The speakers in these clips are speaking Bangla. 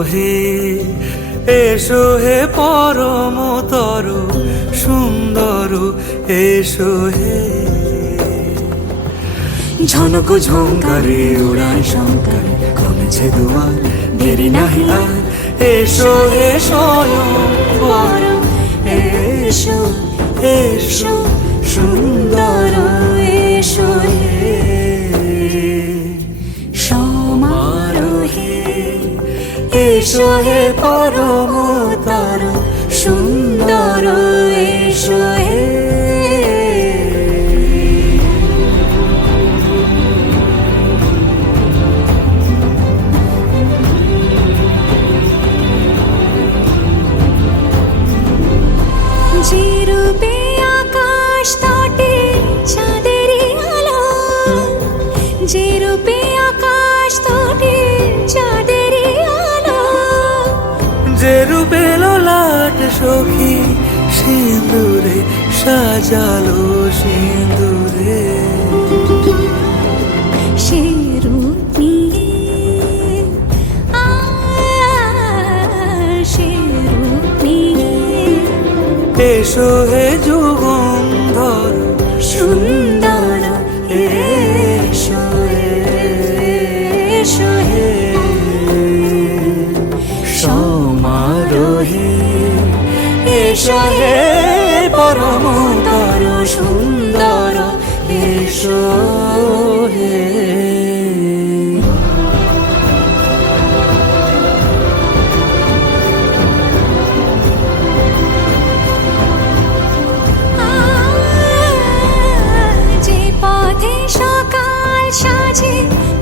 সমারোহে এসো হে পরমতর সুন্দর এসো হে। ঝনক ঝঙ্কারে উড়ায় শঙ্কারে কমেছে দুয়ার, দেরি নাহি আর এসো হে স্বয়ং বর এসো এসো সুন্দর এসো হে। সমারোহে এসো হে পরমতর সুন্দর এসো হে। যে রূপে আকাশ তটে চাঁদেরই আলো, যে রূপে আকাশ তটে চাঁদেরই আলো, যে রূপে ললাট সখী সিঁদুরে সাজালো সিঁদুরে। সে রূপ নিয়ে সে রূপ নিয়ে এসো হে যুগন্ধর সুন্দর এসো এসো হে। সমারোহে এসো হে পরমতর সুন্দর এসো হে। যে পথে সকাল সাজে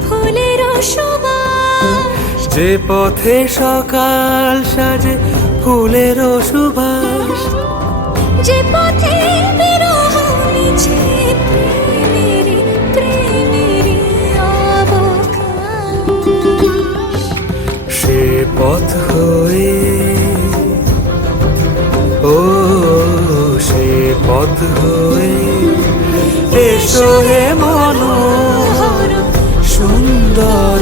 ফুলের সুবাস, যে পথে সকাল সাজে ফুলের সুবাস, যে পথে বিরহ মিছে প্রেমেরই প্রেমেরই অবকাশ, সে পথ হয়ে ও সে পথ হয়ে এসো হে মনোহর সুন্দর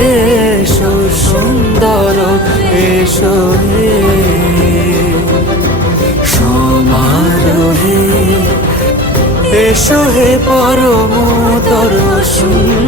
এসো সুন্দর এসো হে। সমারোহে এসো হে পরমতর সুন্দর